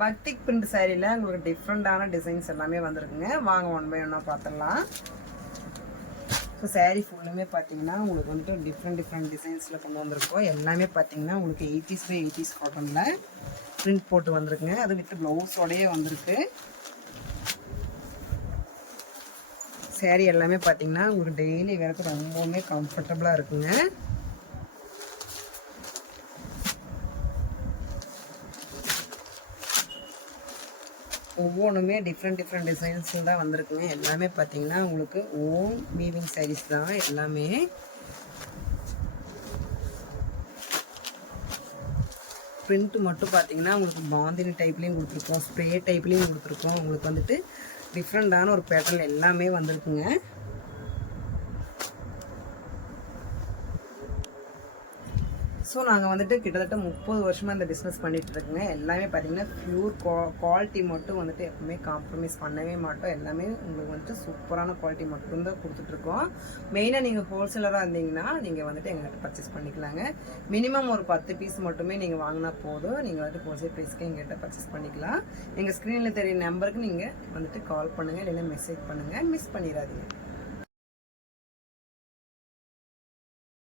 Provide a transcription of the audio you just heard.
பக்திக் print சாரியில் உங்களுக்கு டிஃப்ரெண்ட்டான டிசைன்ஸ் எல்லாமே வந்திருக்குங்க. வாங்க ஒன் பை ஒன்னாக பார்த்துடலாம். ஸோ சாரீ ஃபுல்லுமே பார்த்தீங்கன்னா உங்களுக்கு வந்துட்டு டிஃப்ரெண்ட் டிசைன்ஸில் கொண்டு வந்திருக்கோம். எல்லாமே பார்த்தீங்கன்னா உங்களுக்கு 80s by 80s காட்டனில் பிரிண்ட் போட்டு வந்திருக்குங்க. அது வித் ப்ளவுஸோடையே வந்திருக்கு. சாரீ எல்லாமே பார்த்தீங்கன்னா உங்களுக்கு டெய்லி வேறக்கு ரொம்பவுமே கம்ஃபர்டபுளாக இருக்குங்க. ஒவ்வொன்றுமே டிஃப்ரெண்ட் டிசைன்ஸில் தான் வந்திருக்குங்க. எல்லாமே பார்த்தீங்கன்னா உங்களுக்கு ஓன் வீவிங் சாரீஸ் தான் எல்லாமே. பிரிண்ட் மட்டும் பார்த்தீங்கன்னா உங்களுக்கு பாந்தினி டைப்லேயும் கொடுத்துருக்கோம், ஸ்ப்ரே டைப்லேயும் கொடுத்துருக்கோம். உங்களுக்கு வந்துட்டு டிஃப்ரெண்ட்டான ஒரு பேட்டர்ன் எல்லாமே வந்திருக்குங்க. ஸோ நாங்கள் வந்துட்டு கிட்டத்தட்ட 30 வருஷமாக இந்த பிஸ்னஸ் பண்ணிகிட்டு இருக்குங்க. எல்லாமே பார்த்தீங்கன்னா ப்யூர் குவாலிட்டி மட்டும் வந்துட்டு எப்பவுமே காம்ப்ரமைஸ் பண்ணவே மாட்டோம். எல்லாமே உங்களுக்கு வந்துட்டு சூப்பரான குவாலிட்டி மட்டும்தான் கொடுத்துட்ருக்கோம். மெயினாக நீங்கள் ஹோல்சேலராக இருந்தீங்கன்னா நீங்கள் வந்துட்டு எங்கள்கிட்ட பர்ச்சேஸ் பண்ணிக்கலாங்க. மினிமம் ஒரு 10 பீஸ் மட்டுமே நீங்கள் வாங்கினா போதும். நீங்கள் வந்துட்டு ஹோல்சேல் ப்ரைஸ்க்கு எங்கள்கிட்ட பர்ச்சேஸ் பண்ணிக்கலாம். எங்கள் ஸ்க்ரீனில் தெரிய நம்பருக்கு நீங்கள் வந்துட்டு கால் பண்ணுங்கள், இல்லைன்னா மெசேஜ் பண்ணுங்கள். மிஸ் பண்ணிடாதீங்க.